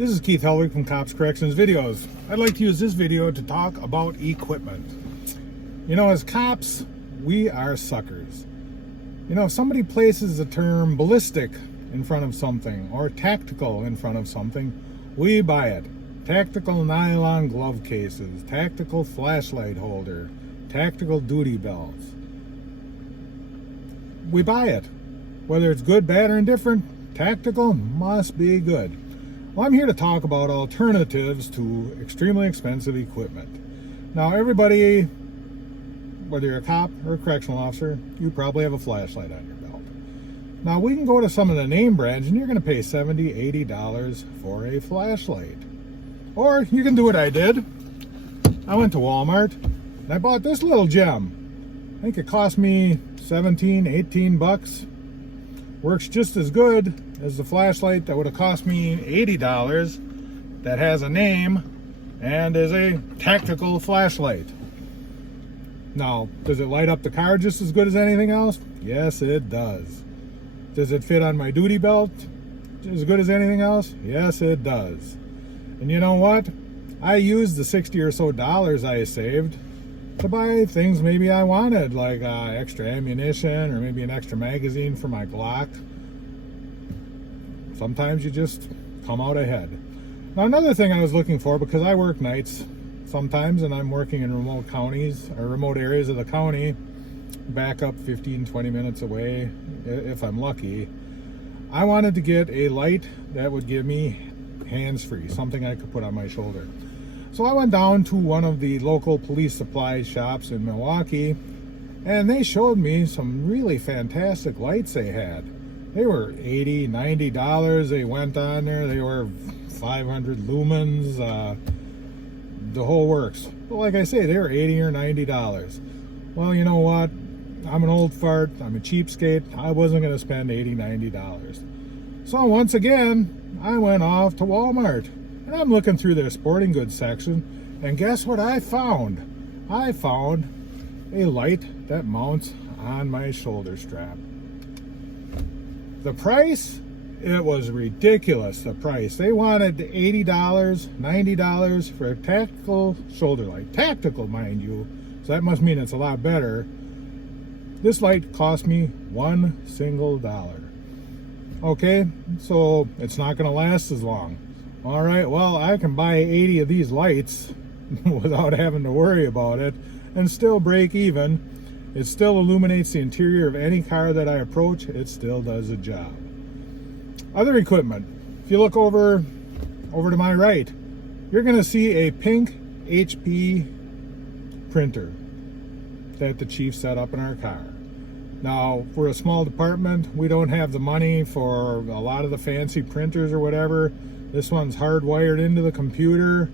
This is Keith Helwig from Cops Corrections Videos. I'd like to use this video to talk about equipment. You know, as cops, we are suckers. You know, if somebody places the term ballistic in front of something or tactical in front of something, we buy it. Tactical nylon glove cases, tactical flashlight holder, tactical duty belts. We buy it. Whether it's good, bad, or indifferent, tactical must be good. Well, I'm here to talk about alternatives to extremely expensive equipment. Now, everybody, whether you're a cop or a correctional officer, you probably have a flashlight on your belt. Now, we can go to some of the name brands and you're going to pay $70, $80 for a flashlight. Or you can do what I did. I went to Walmart and I bought this little gem. I think it cost me 17, 18 bucks. Works just as good as the flashlight that would have cost me $80 that has a name and is a tactical flashlight. Now, does it light up the car just as good as anything else? Yes, it does. Does it fit on my duty belt as good as anything else? Yes, it does. And you know what? I used the $60 or so I saved to buy things maybe I wanted, like extra ammunition or maybe an extra magazine for my Glock. Sometimes you just come out ahead. Now, another thing I was looking for, because I work nights sometimes and I'm working in remote counties or remote areas of the county, back up 15, 20 minutes away if I'm lucky, I wanted to get a light that would give me hands-free, something I could put on my shoulder. So I went down to one of the local police supply shops in Milwaukee, and they showed me some really fantastic lights they had. They were $80, $90. They went on there. They were 500 lumens, the whole works. But like I say, they were $80 or $90. Well, you know what? I'm an old fart. I'm a cheapskate. I wasn't going to spend $80, $90. So once again, I went off to Walmart. And I'm looking through their sporting goods section, and guess what I found? I found a light that mounts on my shoulder strap. The price? It was ridiculous, the price. They wanted $80, $90 for a tactical shoulder light. Tactical, mind you, so that must mean it's a lot better. This light cost me $1 single. Okay, so it's not going to last as long. All right, well, I can buy 80 of these lights without having to worry about it and still break even. It still illuminates the interior of any car that I approach. It still does the job. Other equipment. If you look over to my right, you're going to see a pink HP printer that the chief set up in our car. Now, we're a small department. We don't have the money for a lot of the fancy printers or whatever. This one's hardwired into the computer,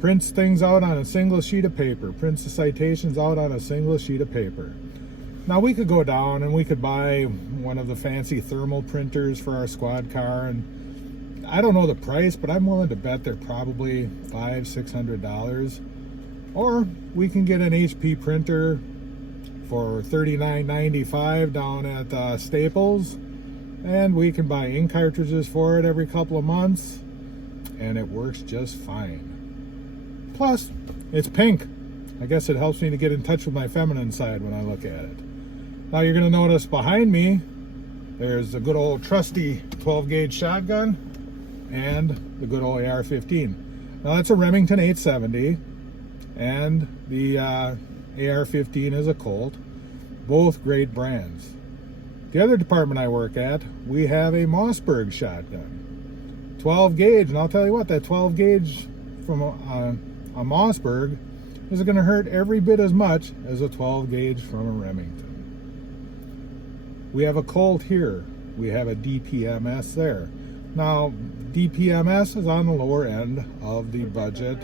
prints things out on a single sheet of paper, prints the citations out on a single sheet of paper. Now, we could go down and we could buy one of the fancy thermal printers for our squad car, and I don't know the price, but I'm willing to bet they're probably $500, $600. Or we can get an HP printer for $39.95 down at Staples, and we can buy ink cartridges for it every couple of months, and it works just fine. Plus, it's pink. I guess it helps me to get in touch with my feminine side when I look at it. Now, you're going to notice behind me, there's the good old trusty 12-gauge shotgun and the good old AR-15. Now, that's a Remington 870, and the AR-15 is a Colt. Both great brands. The other department I work at, we have a Mossberg shotgun. 12 gauge, and I'll tell you what, that 12 gauge from a Mossberg is going to hurt every bit as much as a 12 gauge from a Remington. We have a Colt here. We have a DPMS there. Now, DPMS is on the lower end of the budget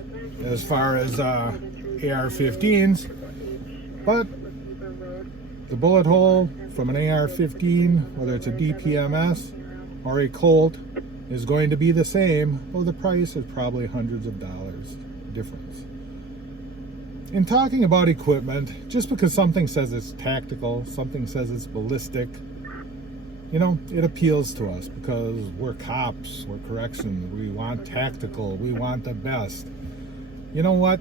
as far as AR-15s, but the bullet hole from an AR-15, whether it's a DPMS or a Colt, is going to be the same, though the price is probably hundreds of dollars difference. In talking about equipment, just because something says it's tactical, something says it's ballistic, you know, it appeals to us because we're cops, we're corrections, we want tactical, we want the best. You know what?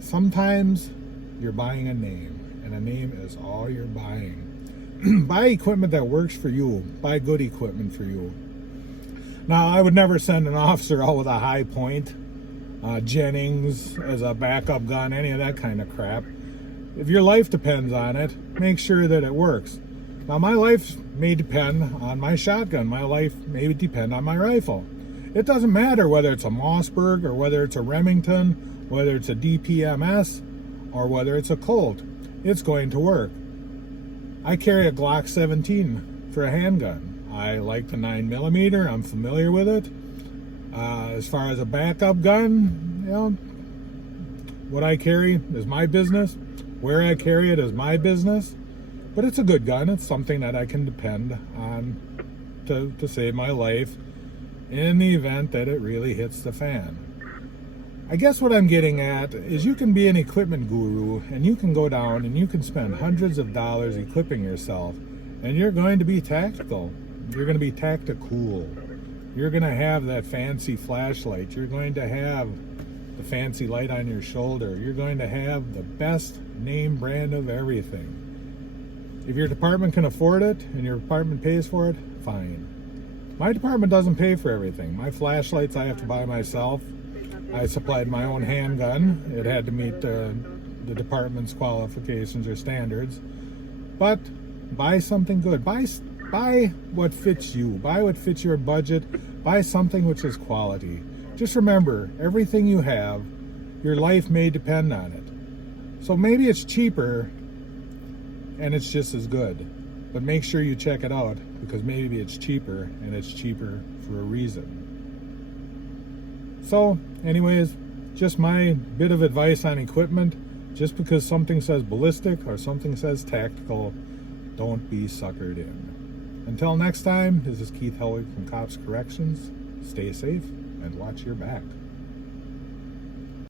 Sometimes you're buying a name, and a name is all you're buying. Buy equipment that works for you. Buy good equipment for you. Now, I would never send an officer out with a High Point, Jennings as a backup gun, any of that kind of crap. If your life depends on it, make sure that it works. Now, my life may depend on my shotgun. My life may depend on my rifle. It doesn't matter whether it's a Mossberg or whether it's a Remington, whether it's a DPMS, or whether it's a Colt. It's going to work. I carry a Glock 17 for a handgun. I like the 9mm. I'm familiar with it. As far as a backup gun, you know, what I carry is my business. Where I carry it is my business. But it's a good gun. It's something that I can depend on to save my life in the event that it really hits the fan. I guess what I'm getting at is you can be an equipment guru and you can go down and you can spend hundreds of dollars equipping yourself, and you're going to be tactical. You're going to be tactical. You're going to have that fancy flashlight. You're going to have the fancy light on your shoulder. You're going to have the best name brand of everything. If your department can afford it and your department pays for it, fine. My department doesn't pay for everything. My flashlights I have to buy myself. I supplied my own handgun. It had to meet the department's qualifications or standards. But buy something good. Buy what fits you. Buy what fits your budget. Buy something which is quality. Just remember, everything you have, your life may depend on it. So maybe it's cheaper and it's just as good. But make sure you check it out, because maybe it's cheaper and it's cheaper for a reason. So, anyways, just my bit of advice on equipment. Just because something says ballistic or something says tactical, don't be suckered in. Until next time, this is Keith Helwig from Cops Corrections. Stay safe and watch your back.